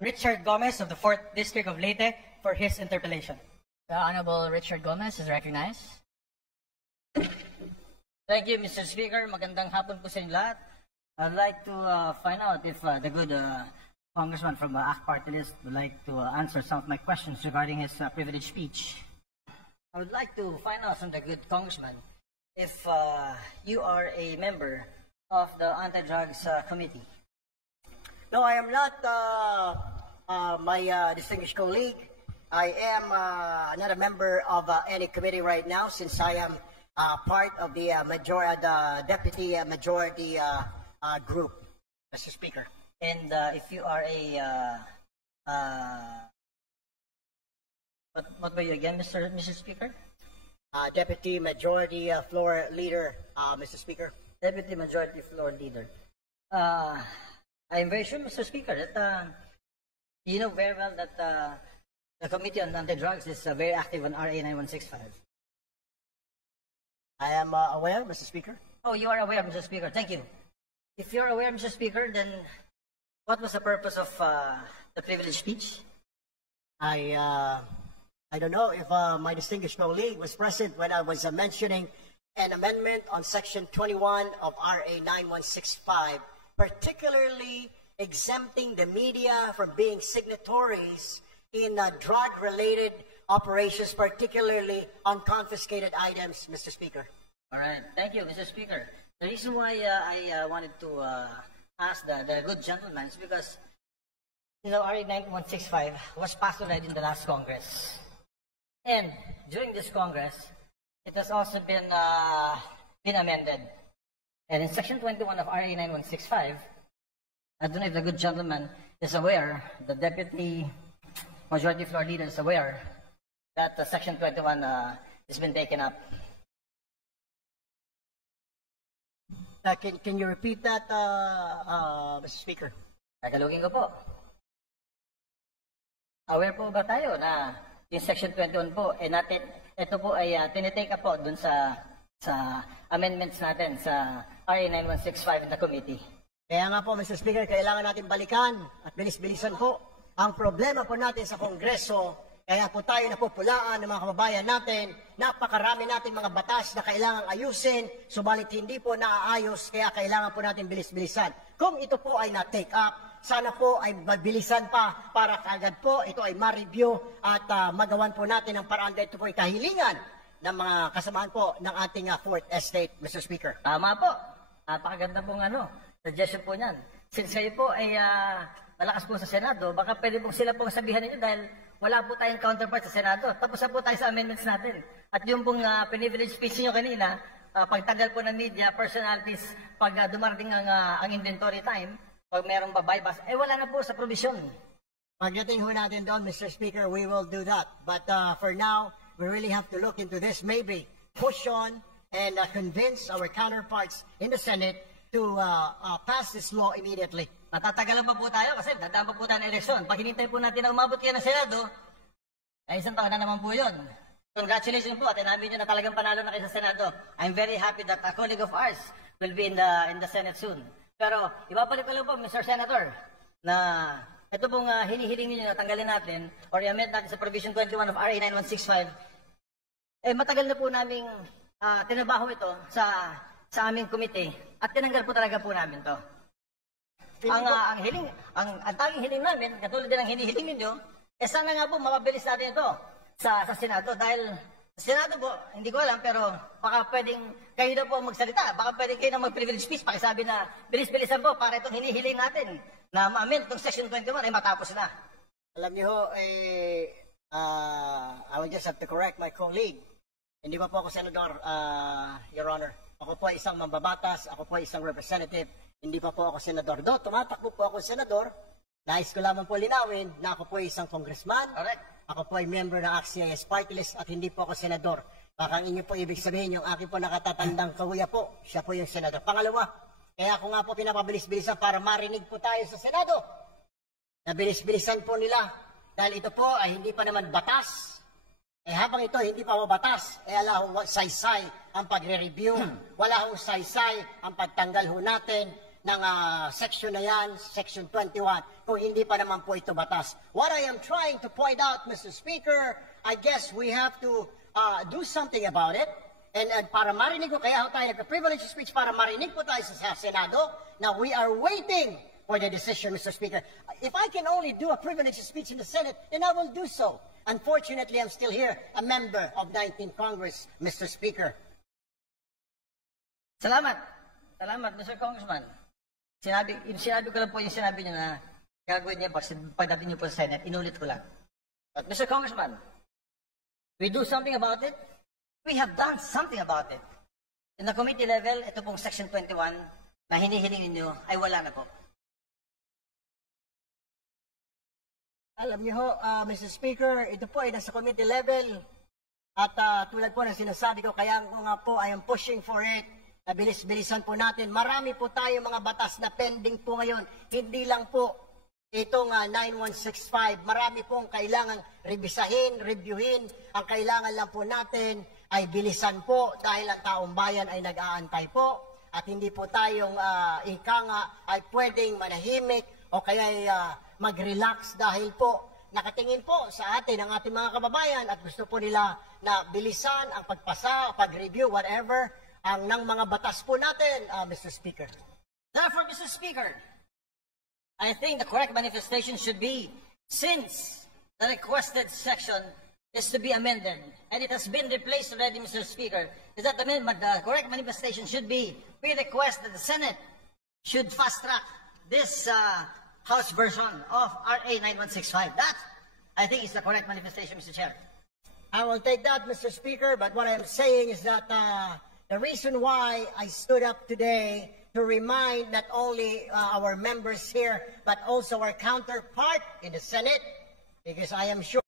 Richard Gomez of the 4th District of Leyte for his interpellation. The Honorable Richard Gomez is recognized. Thank you, Mr. Speaker. Magandang hapon po sa inyo lahat. I'd like to find out if the good congressman from ACT Party List would like to answer some of my questions regarding his privileged speech. I would like to find out from the good congressman if you are a member of the Anti-Drugs Committee. No, I am not, my distinguished colleague. I am not a member of any committee right now, since I am part of the deputy majority group, Mr. Speaker. And if you are a what were you again, Mr. Speaker? Deputy Majority Floor Leader, Mr. Speaker. Deputy Majority Floor Leader. I'm very sure, Mr. Speaker, that you know very well that the Committee on Anti-Drugs is very active on RA 9165. I am aware, Mr. Speaker. Oh, you are aware, Mr. Speaker. Thank you. If you're aware, Mr. Speaker, then what was the purpose of the privileged speech? I don't know if my distinguished colleague was present when I was mentioning an amendment on Section 21 of RA 9165, particularly exempting the media from being signatories in drug-related operations, particularly on confiscated items, Mr. Speaker. All right. Thank you, Mr. Speaker. The reason why I wanted to ask the good gentleman is because, you know, RA 9165 was passed already in the last Congress. And during this Congress, it has also been amended. And in Section 21 of RA 9165, I don't know if the good gentleman is aware, the Deputy Majority Floor Leader is aware that Section 21 has been taken up. Can you repeat that, Mr. Speaker? Tagalogin ko po. Aware po ba tayo na yung Section 21 po, natin, ito po ay tinitake up po dun sa amendments natin sa RA 9165 in the committee. Kaya nga po, Mr. Speaker, kailangan natin balikan at bilis-bilisan po. Ang problema po natin sa Kongreso, kaya po tayo napupulaan ng mga kababayan natin, napakarami natin mga batas na kailangang ayusin, subalit hindi po naaayos, kaya kailangan po natin bilis-bilisan. Kung ito po ay na-take up, sana po ay mabilisan pa para kaagad po ito ay ma-review at magawan po natin ang paraan dahil ito po ay kahilingan ng mga kasamaan po ng ating Fourth Estate, Mr. Speaker. Tama po. Napakaganda pong suggestion po niyan. Since kayo po ay malakas po sa Senado, baka pwede po sila pong sabihan ninyo dahil wala po tayong counterpart sa Senado. Tapos na po tayo sa amendments natin. At yung pong privilege speech nyo kanina, pagtagal po ng media, personalities, pag dumarating ang inventory time, pag merong babaybas, wala na po sa provision. Pagdating ho natin doon, Mr. Speaker, we will do that. But for now, we really have to look into this, maybe push on and convince our counterparts in the Senate to pass this law immediately. Matatagalan pa po tayo kasi dadaan pa po tayo ng eleksyon. Pag hinintay po natin na umabot kayo ng Senado, ay isang taon na naman po yun. Congratulations po at inamin nyo na talagang panalo na kayo sa Senado. I'm very happy that a colleague of ours will be in the Senate soon. Pero ibabalik ko lang po, Mr. Senator, na ito pong hinihiling ninyo na tanggalin natin or i-amend natin sa Provision 21 of RA 9165, matagal na po naming tinabaho ito sa aming komite at tinanggal po talaga po namin to. Ang tanging hiling namin, katulad din ng hinihiling ninyo, sana nga po mapabilis natin ito sa Senado dahil sa Senado po, hindi ko alam, pero baka pwedeng kayo na po magsalita, baka pwedeng kayo na mag-privilege speech, pakisabi na bilis-bilisan po para itong hinihiling natin na ma-amend itong Section 21 ay matapos na. Alam niyo ho, I will just have to correct my colleague. Hindi pa po ako senador, Your Honor. Ako po ay isang mambabatas, ako po ay isang representative, hindi pa po ako senador. Do, tumatakbo po ako senador, nais ko lamang po linawin na ako po ay isang congressman. Correct. Ako po ay member ng ACT-CIS Party List at hindi po ako senador. Baka ang inyo po ibig sabihin, yung aking po nakatatandang kahuya po, siya po yung senador. Pangalawa, kaya ako nga po pinapabilis-bilisan para marinig po tayo sa Senado. Nabilis-bilisan po nila dahil ito po ay hindi pa naman batas. Habang ito hindi pa mabatas, ala hong saysay ang pagre-review, wala hong saysay ang pagtanggal ho natin ng section na yan, section 21, kung hindi pa naman po ito batas. What I am trying to point out, Mr. Speaker, I guess we have to do something about it. And para marinig ko, kaya tayo nagka-privilege speech para marinig po tayo sa Senado. Now, we are waiting for the decision, Mr. Speaker. If I can only do a privilege speech in the Senate, then I will do so. Unfortunately, I'm still here, a member of 19th Congress, Mr. Speaker. Salamat. Salamat, Mr. Congressman. Sinabi ko lang po yung sinabi niyo na gagawin niya pagdating niyo po sa Senate. Inulit ko lang. But Mr. Congressman, we do something about it? We have done something about it. In the committee level, ito pong Section 21 na hinihiling ninyo ay wala na po. Alam niyo ho, Mr. Speaker, ito po ay nasa committee level. At tulad po ng sinasabi ko, kaya nga po I am pushing for it. Bilis-bilisan po natin. Marami po tayo mga batas na pending po ngayon. Hindi lang po itong 9165. Marami pong kailangang revisahin, reviewin. Ang kailangan lang po natin ay bilisan po dahil ang taong bayan ay nag-aantay po. At hindi po tayong ika nga ay pwedeng manahimik o kaya mag-relax dahil po nakatingin po sa atin ang ating mga kababayan at gusto po nila na bilisan ang pagpasa, pag-review, whatever, ang ng mga batas po natin, Mr. Speaker. Therefore, Mr. Speaker, I think the correct manifestation should be, since the requested section is to be amended, and it has been replaced already, Mr. Speaker, is that the correct manifestation should be, we request that the Senate should fast-track this House version of RA 9165. That, I think, is the correct manifestation, Mr. Chair. I will take that, Mr. Speaker, but what I'm saying is that the reason why I stood up today to remind not only our members here, but also our counterpart in the Senate, because I am sure